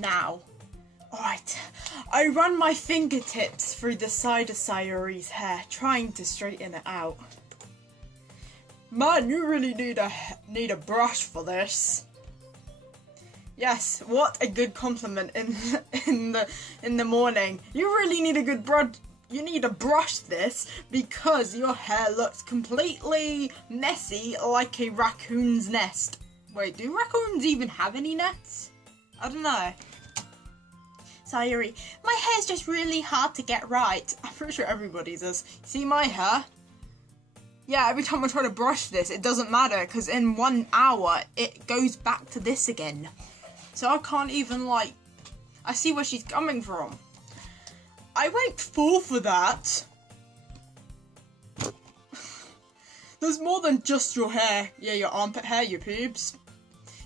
Now. Alright, I run my fingertips through the side of Sayori's hair, trying to straighten it out. Man, you really need a brush for this. Yes, what a good compliment in the morning. You really need a good brush. You need to brush this because your hair looks completely messy like a raccoon's nest. Wait, do raccoons even have any nests? I don't know. Sayori, my hair's just really hard to get right. I'm pretty sure everybody's does. See my hair? Yeah, every time I try to brush this, it doesn't matter because in 1 hour, it goes back to this again. So I can't even, like, I see where she's coming from. I won't fall for that. There's more than just your hair. Yeah, your armpit hair, your pubes.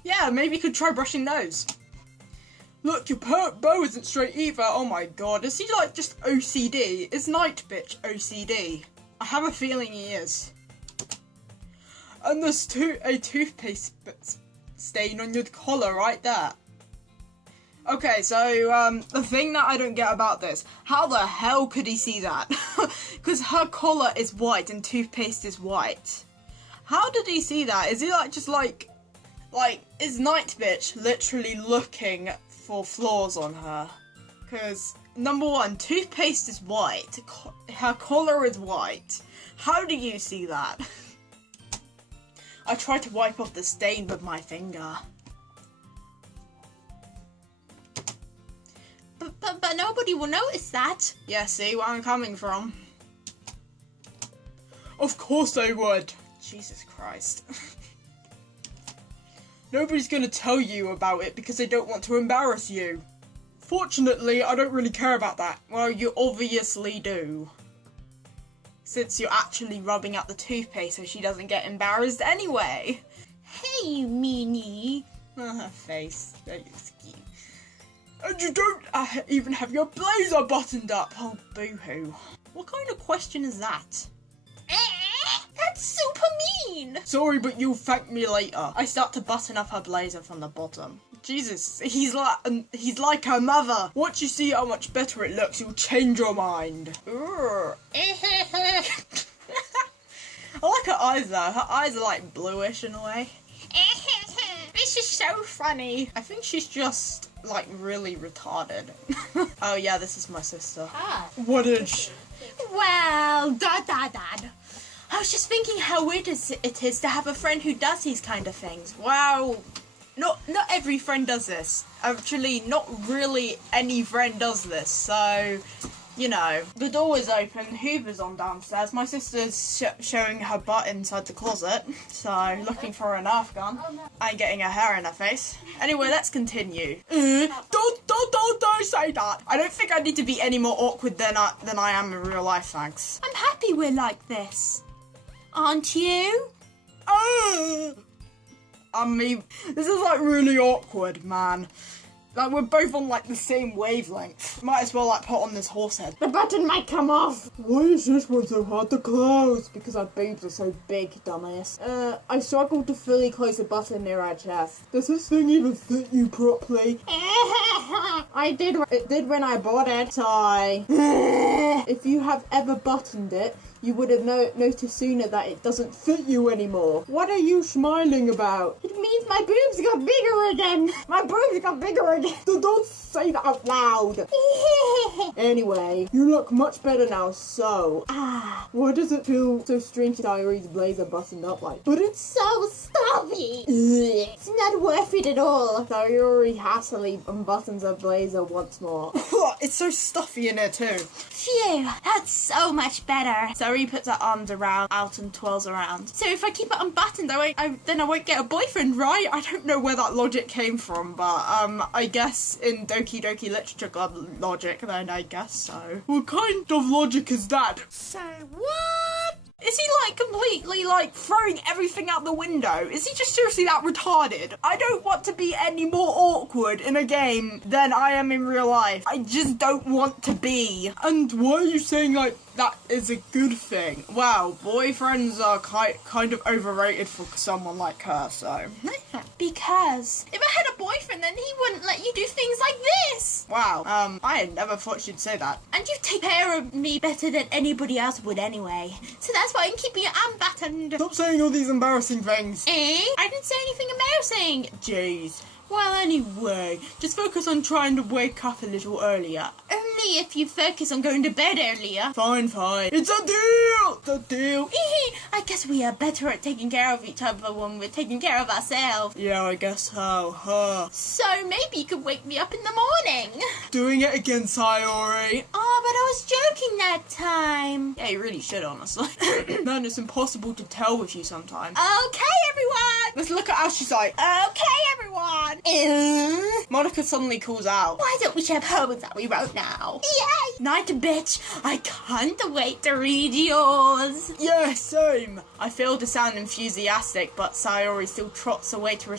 Yeah, maybe you could try brushing those. Look, your bow isn't straight either. Oh my god, is he like just OCD? Is Night Bitch OCD? I have a feeling he is. And there's a toothpaste stain on your collar right there. Okay, so the thing that I don't get about this, how the hell could he see that? Because her collar is white and toothpaste is white. How did he see that? Is he like just like is Night Bitch literally looking for flaws on her? Because number one, toothpaste is white, her collar is white. How do you see that? I tried to wipe off the stain with my finger. But nobody will notice that. Yeah, see where I'm coming from? Of course they would. Jesus Christ. Nobody's gonna tell you about it because they don't want to embarrass you. Fortunately, I don't really care about that. Well, you obviously do. Since you're actually rubbing out the toothpaste so she doesn't get embarrassed anyway. Hey, you meanie. Oh, her face. Don't excuse. And you don't even have your blazer buttoned up. Oh, boo-hoo. What kind of question is that? That's super mean! Sorry, but you'll thank me later. I start to button up her blazer from the bottom. Jesus, he's like her mother. Once you see how much better it looks, you'll change your mind. I like her eyes though. Her eyes are like bluish in a way. This is so funny. I think she's just like really retarded. Oh yeah, this is my sister. Ah. What is? Well, Dad. I was just thinking how weird it is to have a friend who does these kind of things. Wow. Not every friend does this. Actually, not really any friend does this. So, you know, the door is open. Hoover's on downstairs. My sister's showing her butt inside the closet. So, looking for an Nerf gun. And getting her hair in her face. Anyway, let's continue. Don't say that. I don't think I need to be any more awkward than I am in real life, thanks. I'm happy we're like this. Aren't you? I mean, this is like really awkward, man. Like, we're both on like the same wavelength. Might as well like put on this horse head. The button might come off. Why is this one so hard to close? Because our boobs are so big, dumbass. I struggled to fully close the button near our chest. Does this thing even fit you properly? It did when I bought it. Sigh. If you have ever buttoned it, you would have noticed sooner that it doesn't fit you anymore. What are you smiling about? It means my boobs got bigger again. My boobs got bigger again. Don't say that out loud. Anyway, you look much better now, so... Why does it feel so strange that Sayori's blazer buttoned up like? But it's So stuffy. It's not worth it at all. Sayori hastily unbuttons her blazer once more. It's so stuffy in here too. Phew, that's so much better. Sayori puts her arms out and twirls around. So if I keep it unbuttoned, then I won't get a boyfriend, right? I don't know where that logic came from, but I guess in Doki Doki Literature Club logic, then I guess so. What kind of logic is that? So what? Is he like completely like throwing everything out the window? Is he just seriously that retarded? I don't want to be any more awkward in a game than I am in real life. I just don't want to be. And why are you saying like that is a good thing? Wow, boyfriends are kind of overrated for someone like her, so. Because if I had a boyfriend, then he wouldn't let you do things like Wow, I had never thought she'd say that. And you take care of me better than anybody else would anyway. So that's why I'm keeping it unbuttoned. Stop saying all these embarrassing things. I didn't say anything embarrassing. Jeez. Well, anyway, just focus on trying to wake up a little earlier. Only if you focus on going to bed earlier. Fine. It's a deal! It's a deal! I guess we are better at taking care of each other when we're taking care of ourselves. Yeah, I guess so, huh? So maybe you could wake me up in the morning. Doing it again, Sayori. Oh, but I was joking that time. Yeah, you really should, honestly. Man, it's impossible to tell with you sometimes. Okay, everyone. Let's look at how she's like. Okay, everyone. Monica suddenly calls out. Why don't we share poems that we wrote now? Yay! Night, bitch. I can't wait to read yours. Yeah, same. I fail to sound enthusiastic, but Sayori still trots away to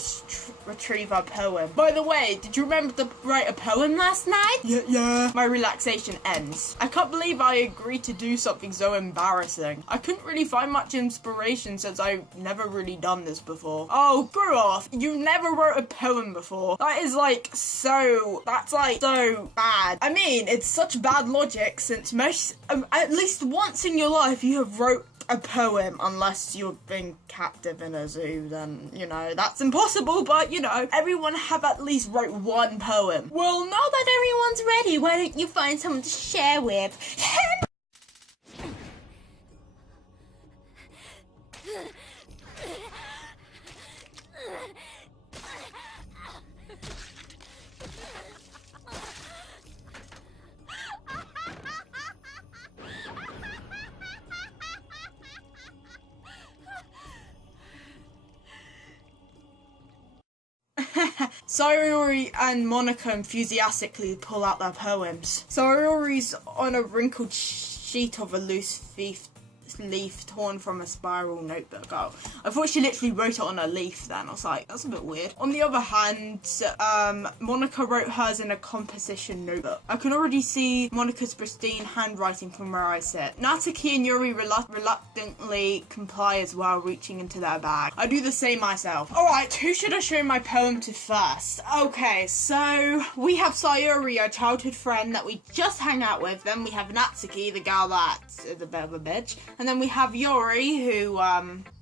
retrieve her poem. By the way, did you remember to write a poem last night? Yeah. My relaxation ends. I can't believe I agreed to do something so embarrassing. I couldn't really find much inspiration since I've never really done this before. Oh, screw off. You never wrote a poem before. That's like so bad. I mean, it's such bad logic since most, at least once in your life you have wrote a poem, unless you've been captive in a zoo, then, you know, that's impossible, but, you know, everyone have at least wrote one poem. Well, now that everyone's ready, why don't you find someone to share with? Sayori and Monica enthusiastically pull out their poems. Sayori's on a wrinkled sheet of a loose leaf torn from a spiral notebook. Oh, I thought she literally wrote it on a leaf then. I was like, that's a bit weird. On the other hand, Monica wrote hers in a composition notebook. I can already see Monica's pristine handwriting from where I sit. Natsuki and Yuri reluctantly comply as well, reaching into their bag. I do the same myself. Alright, who should I show my poem to first? Okay, so we have Sayori, our childhood friend that we just hang out with. Then we have Natsuki, the girl that's a bit of a bitch. And then we have Yuri, who,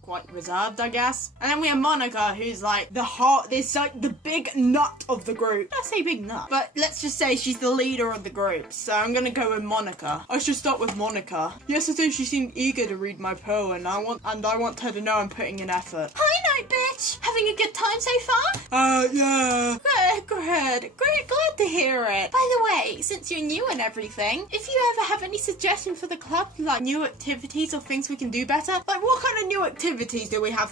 quite reserved, I guess. And then we have Monica, who's like the heart, this like the big nut of the group. I say big nut, but let's just say she's the leader of the group. So I'm gonna go with Monica. I should start with Monica. Yesterday she seemed eager to read my poem, and I want her to know I'm putting in effort. Hi, Night Bitch. Having a good time so far? Yeah. Good. Great, glad to hear it. By the way, since you're new and everything, if you ever have any suggestions for the club, like new activities or things we can do better, like what kind of new activities do we have?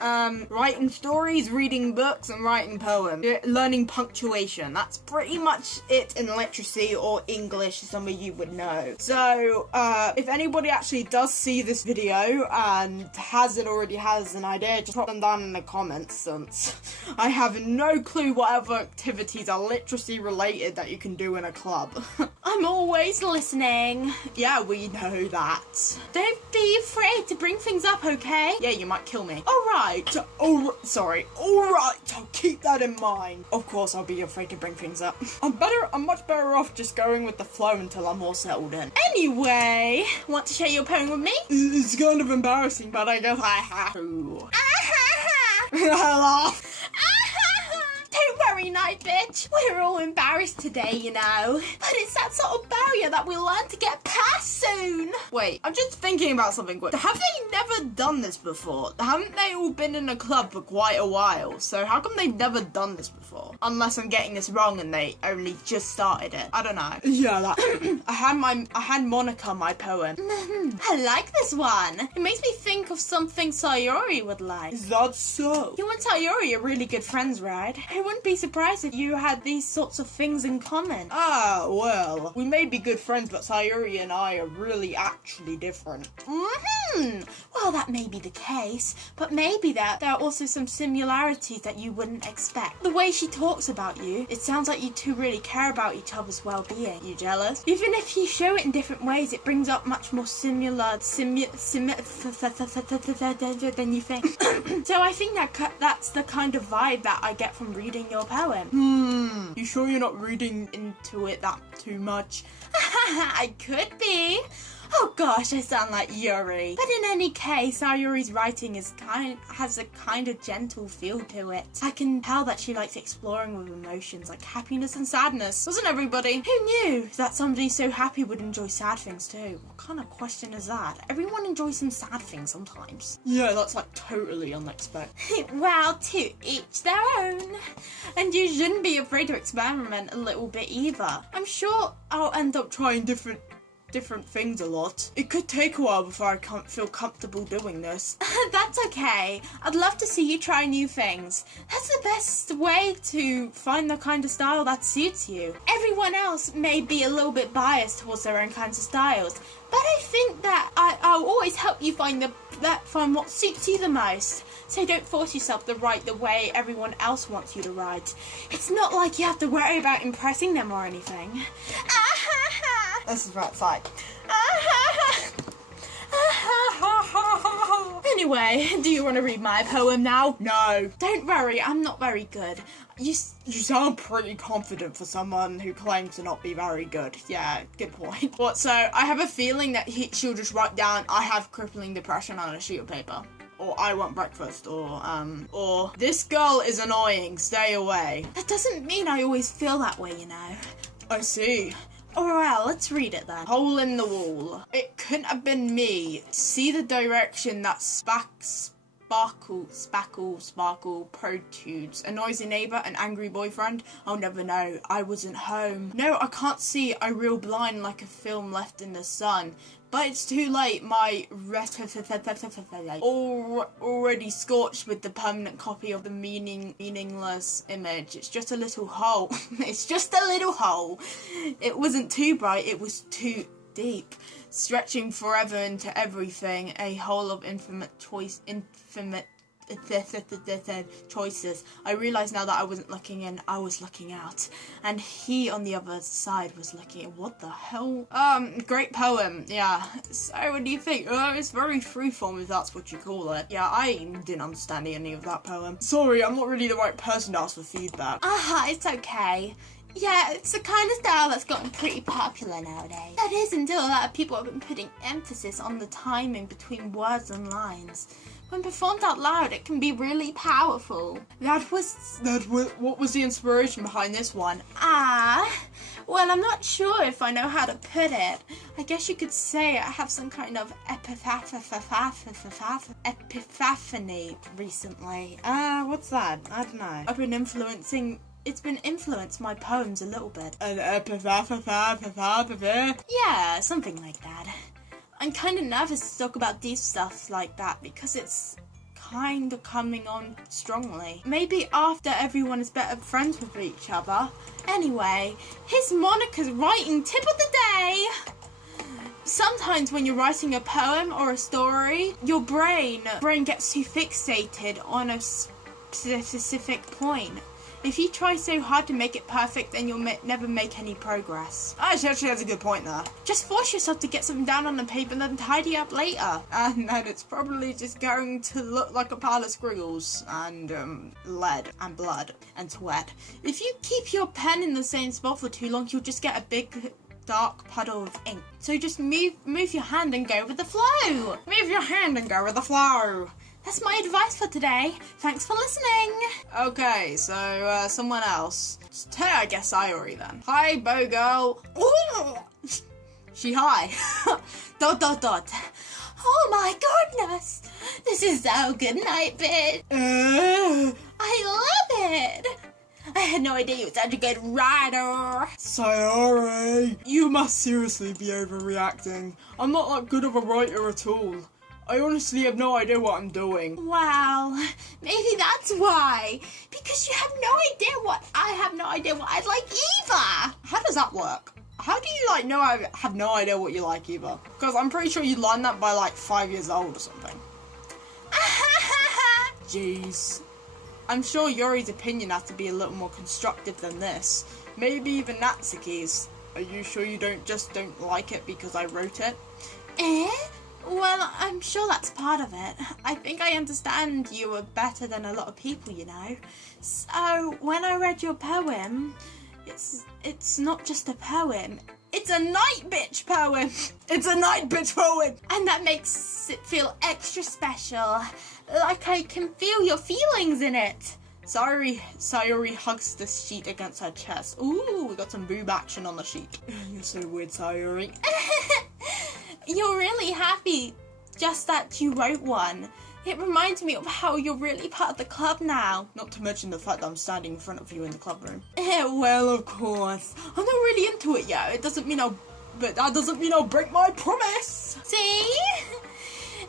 Writing stories, reading books, and writing poems. Learning punctuation. That's pretty much it in literacy or English, some of you would know. So, if anybody actually does see this video and already has an idea, just drop them down in the comments, since I have no clue what other activities are literacy related that you can do in a club. I'm always listening. Yeah, we know that. Don't be afraid to bring things up, okay? Yeah, you might kill me. Alright, I'll keep that in mind. Of course, I'll be afraid to bring things up. I'm much better off just going with the flow until I'm all settled in. Anyway, want to share your poem with me? It's kind of embarrassing, but I guess I have to. I laugh. Don't worry, Night Bitch. We're all embarrassed today, you know. But it's that sort of barrier that we'll learn to get past soon. Wait, I'm just thinking about something. Have they never done this before? Haven't they all been in a club for quite a while? So how come they've never done this before? Unless I'm getting this wrong and they only just started it. I don't know. Yeah, that. I had Monica my poem. I like this one. It makes me think of something Sayori would like. Is that so? You and Sayori are really good friends, right? I wouldn't be surprised if you had these sorts of things in common. Ah, well, we may be good friends, but Sayori and I are really actually different. Well, that may be the case, but maybe there are also some similarities that you wouldn't expect. The way she talks about you, it sounds like you two really care about each other's well-being. You jealous? Even if you show it in different ways, it brings up much more similar than you think. So I think that's the kind of vibe that I get from reading your poem. poem. You sure you're not reading into it that too much? I could be. Oh gosh, I sound like Yuri. But in any case, Sayuri's writing has a kind of gentle feel to it. I can tell that she likes exploring with emotions like happiness and sadness. Doesn't everybody? Who knew that somebody so happy would enjoy sad things too? What kind of question is that? Everyone enjoys some sad things sometimes. Yeah, that's like totally unexpected. Well, to each their own. And you shouldn't be afraid to experiment a little bit either. I'm sure I'll end up Trying different things a lot. It could take a while before I feel comfortable doing this. That's okay. I'd love to see you try new things. That's the best way to find the kind of style that suits you. Everyone else may be a little bit biased towards their own kinds of styles, but I think that I'll always help you find what suits you the most. So don't force yourself to write the way everyone else wants you to write. It's not like you have to worry about impressing them or anything. This is what it's like. Anyway, do you want to read my poem now? No. Don't worry, I'm not very good. You sound pretty confident for someone who claims to not be very good. Yeah, good point. What, so I have a feeling that she'll just write down, I have crippling depression on a sheet of paper. Or I want breakfast, or this girl is annoying, stay away. That doesn't mean I always feel that way, you know. I see. Oh well, let's read it then. Hole in the wall. It couldn't have been me. See the direction that sparkle protrudes. A noisy neighbour, an angry boyfriend. I'll never know. I wasn't home. No, I can't see. I reel blind like a film left in the sun. But it's too late, my already scorched with the permanent copy of the meaningless image. It's just a little hole. It's just a little hole. It wasn't too bright, it was too deep. Stretching forever into everything. A hole of infinite choices. I realise now that I wasn't looking in, I was looking out. And he on the other side was looking in. What the hell? Great poem. Yeah. So what do you think? It's very freeform if that's what you call it. Yeah, I didn't understand any of that poem. Sorry, I'm not really the right person to ask for feedback. It's okay. Yeah, it's the kind of style that's gotten pretty popular nowadays. That is until a lot of people have been putting emphasis on the timing between words and lines. When performed out loud, it can be really powerful. What was the inspiration behind this one? Well, I'm not sure if I know how to put it. I guess you could say I have some kind of epiphany recently. What's that? I don't know. It's been influenced my poems a little bit. Yeah, something like that. I'm kind of nervous to talk about deep stuff like that because it's kind of coming on strongly. Maybe after everyone is better friends with each other. Anyway, here's Monica's writing tip of the day. Sometimes when you're writing a poem or a story, your brain gets too fixated on a specific point. If you try so hard to make it perfect, then you'll never make any progress. Actually, that's a good point there. Just force yourself to get something down on the paper and then tidy up later. And then it's probably just going to look like a pile of squiggles and lead and blood and sweat. If you keep your pen in the same spot for too long, you'll just get a big dark puddle of ink. So just move your hand and go with the flow. Move your hand and go with the flow. That's my advice for today. Thanks for listening. Okay, so someone else. I guess Sayuri then. Hi, bow girl. She hi. ... Oh my goodness. This is so good night, bitch. I love it. I had no idea you were such a good writer. Sayuri, you must seriously be overreacting. I'm not that good of a writer at all. I honestly have no idea what I'm doing. Wow, maybe that's why. Because you have no idea what I have no idea what I like either. How does that work? How do you know I have no idea what you like either? Because I'm pretty sure you learned that by 5 years old or something. Jeez. I'm sure Yuri's opinion has to be a little more constructive than this. Maybe even Natsuki's. Are you sure you don't like it because I wrote it? Well, I'm sure that's part of it. I think I understand you were better than a lot of people, you know. So, when I read your poem, it's not just a poem. It's a night bitch poem. It's a night bitch poem. And that makes it feel extra special. Like I can feel your feelings in it. Sayori hugs the sheet against her chest. Ooh, we got some boob action on the sheet. You're so weird, Sayori. You're really happy just that you wrote one. It reminds me of how you're really part of the club now. Not to mention the fact that I'm standing in front of you in the club room. Well, of course. I'm not really into it yet. But that doesn't mean I'll break my promise. See?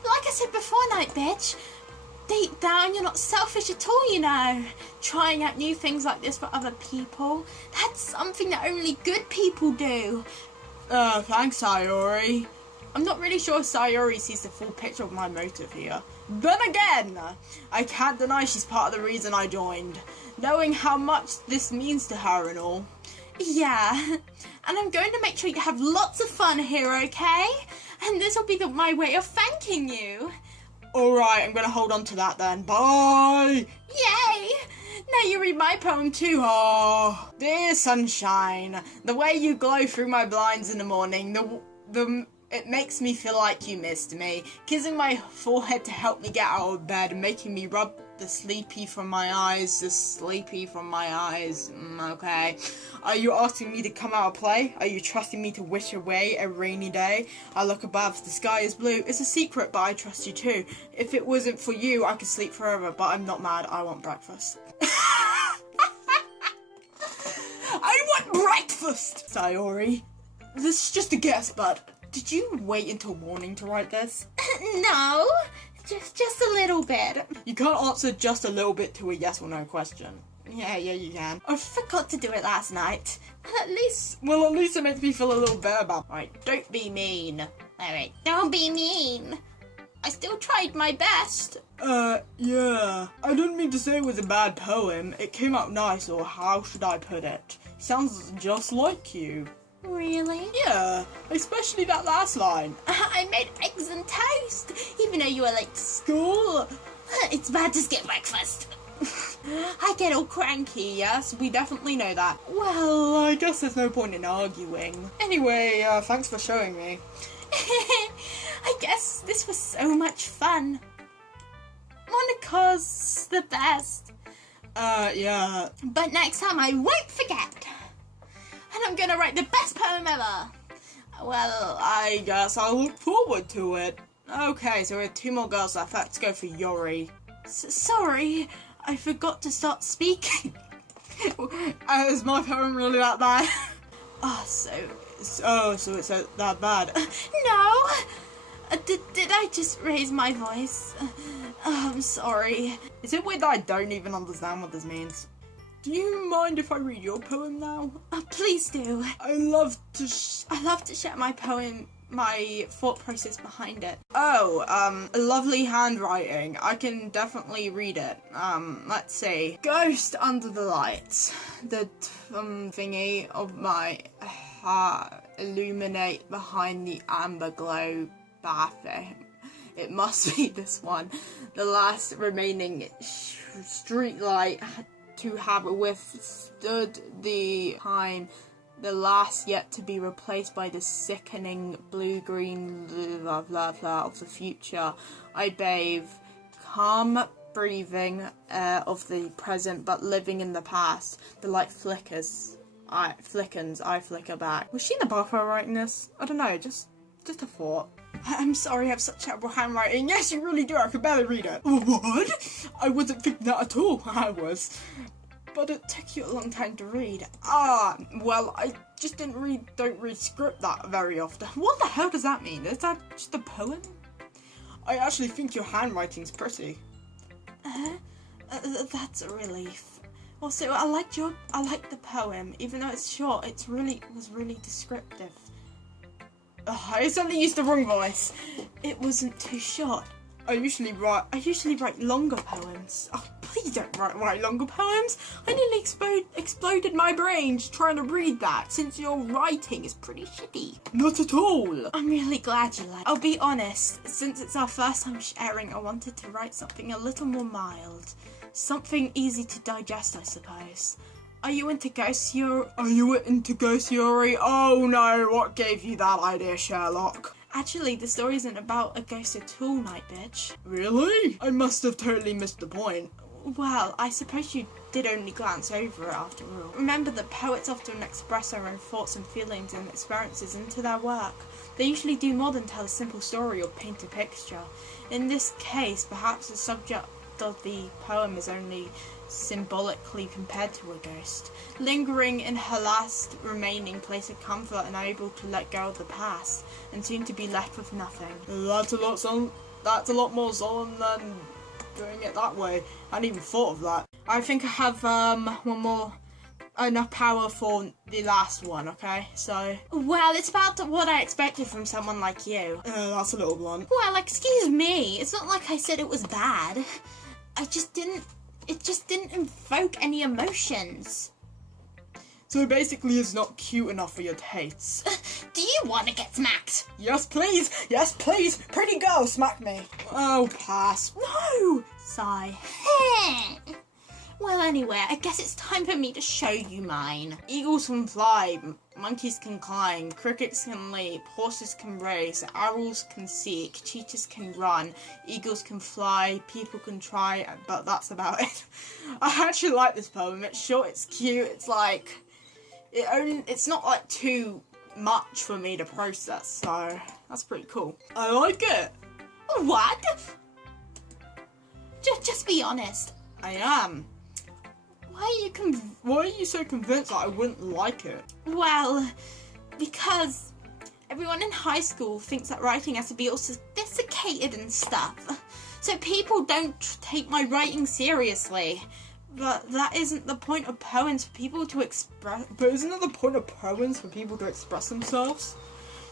Like I said before, night bitch, deep down you're not selfish at all, you know. Trying out new things like this for other people, that's something that only good people do. Thanks, Sayori. I'm not really sure if Sayori sees the full picture of my motive here. Then again, I can't deny she's part of the reason I joined, knowing how much this means to her and all. Yeah, and I'm going to make sure you have lots of fun here, okay? And this will be my way of thanking you. Alright, I'm going to hold on to that then. Bye! Yay! Now you read my poem too. Oh, dear sunshine, the way you glow through my blinds in the morning, it makes me feel like you missed me. Kissing my forehead to help me get out of bed, making me rub the sleepy from my eyes. Okay. Are you asking me to come out and play? Are you trusting me to wish away a rainy day? I look above, the sky is blue. It's a secret, but I trust you too. If it wasn't for you, I could sleep forever, but I'm not mad. I want breakfast. I want breakfast! Sayori. This is just a guess, but did you wait until morning to write this? No, just a little bit. You can't answer just a little bit to a yes or no question. Yeah, you can. I forgot to do it last night. At least it makes me feel a little better about it. Alright, don't be mean. Alright, don't be mean. I still tried my best. Yeah. I didn't mean to say it was a bad poem. It came out nice, or how should I put it? Sounds just like you. Really? Yeah, especially that last line. I made eggs and toast, even though you were late to school. It's bad to skip breakfast. I get all cranky, yes, we definitely know that. Well, I guess there's no point in arguing. Anyway, thanks for showing me. I guess this was so much fun. Monica's the best. Yeah. But next time I won't forget. And I'm gonna write the best poem ever. Well, I guess I'll look forward to it. Okay, so we have 2 more girls left. Let's go for Yori. Sorry, I forgot to start speaking. Is my poem really that bad? So it's that bad. No! Did I just raise my voice? I'm sorry. Is it weird that I don't even understand what this means? Do you mind if I read your poem now? Please do. I love to share my poem, my thought process behind it. Oh, lovely handwriting. I can definitely read it. Let's see. Ghost under the lights. The thingy of my heart illuminate behind the amber glow bathroom. It must be this one. The last remaining street light to have withstood the time, the last yet to be replaced by the sickening blue-green blah blah blah of the future. I bathe, calm breathing of the present, but living in the past. The light flickers. I flicker back. Was she in the bathroom writing this? I don't know, just a thought. I'm sorry I have such terrible handwriting. Yes, you really do. I could barely read it. What? I wasn't thinking that at all. I was. But it took you a long time to read. Well, I just don't read script that very often. What the hell does that mean? Is that just a poem? I actually think your handwriting's pretty. That's a relief. Also, I like the poem. Even though it's short, it was really descriptive. I suddenly used the wrong voice. It wasn't too short. I usually write longer poems. Oh, Please don't write longer poems. I nearly exploded my brain just trying to read that, since your writing is pretty shitty. Not at all. I'm really glad you like it. I'll be honest, since it's our first time sharing, I wanted to write something a little more mild. Something easy to digest, I suppose. Are you into ghost theory? Oh no, what gave you that idea, Sherlock? Actually, the story isn't about a ghost at all, night bitch. Really? I must have totally missed the point. Well, I suppose you did only glance over it after all. Remember that poets often express their own thoughts and feelings and experiences into their work. They usually do more than tell a simple story or paint a picture. In this case, perhaps the subject of the poem is only symbolically compared to a ghost, lingering in her last remaining place of comfort and unable to let go of the past, and soon to be left with nothing. That's a lot more solemn than doing it that way. I hadn't even thought of that. I think I have one more, enough power for the last one, okay? So... Well, it's about what I expected from someone like you. That's a little blunt. Well, excuse me, it's not like I said it was bad. It just didn't evoke any emotions. So basically it's not cute enough for your tastes. Do you want to get smacked? Yes, please! Yes, please! Pretty girl, smack me! Oh, pass. No! Sigh. Well, anyway, I guess it's time for me to show you mine. Eagles can fly, monkeys can climb, crickets can leap, horses can race, owls can seek, cheetahs can run, eagles can fly, people can try, but that's about it. I actually like this poem. It's short, it's cute, it's like... It's not like too much for me to process, so that's pretty cool. I like it. What? Just be honest. I am. Why are you so convinced that I wouldn't like it? Well, because everyone in high school thinks that writing has to be all sophisticated and stuff. So people don't take my writing seriously. But that isn't the point of poems, for people to express... But isn't it the point of poems for people to express themselves?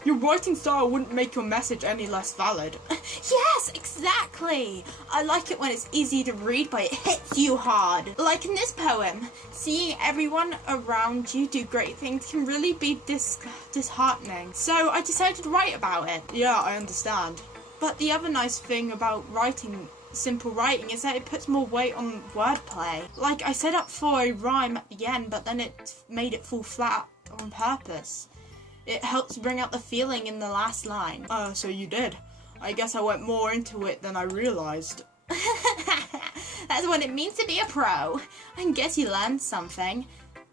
Your writing style wouldn't make your message any less valid. Yes, exactly! I like it when it's easy to read, but it hits you hard. Like in this poem, seeing everyone around you do great things can really be disheartening. So I decided to write about it. Yeah, I understand. But the other nice thing about simple writing is that it puts more weight on wordplay. Like, I set up for a rhyme at the end, but then it made it fall flat on purpose. It helps bring out the feeling in the last line. So you did. I guess I went more into it than I realised. That's what it means to be a pro. I guess you learned something.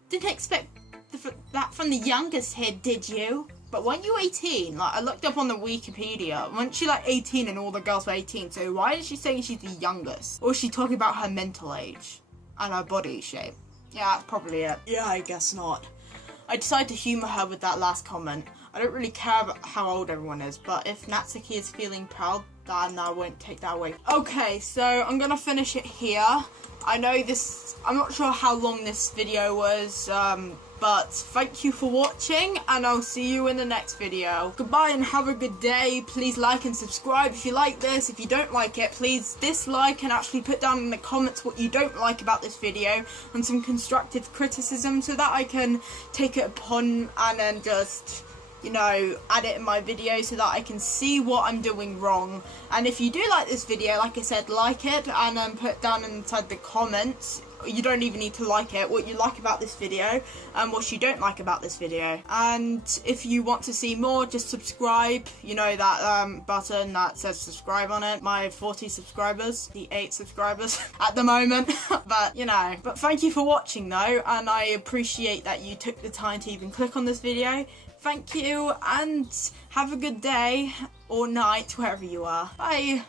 Didn't expect that from the youngest here, did you? But weren't you 18? Like, I looked up on the Wikipedia. Wasn't she like 18 and all the girls were 18? So why is she saying she's the youngest? Or is she talking about her mental age and her body shape? Yeah, that's probably it. Yeah, I guess not. I decided to humour her with that last comment. I don't really care about how old everyone is, but if Natsuki is feeling proud, then I won't take that away. Okay, so I'm gonna finish it here. I know I'm not sure how long this video was, but thank you for watching, and I'll see you in the next video. Goodbye and have a good day. Please like and subscribe if you like this. If you don't like it, please dislike and actually put down in the comments what you don't like about this video and some constructive criticism so that I can take it upon and then just, you know, add it in my video so that I can see what I'm doing wrong. And if you do like this video, like I said, like it and then put down inside the comments. You don't even need to like it, what you like about this video and what you don't like about this video. And if you want to see more, just subscribe. You know that button that says subscribe on it. My 40 subscribers, the 8 subscribers at the moment. But you know, thank you for watching though, and I appreciate that you took the time to even click on this video. Thank you, and have a good day or night wherever you are. Bye.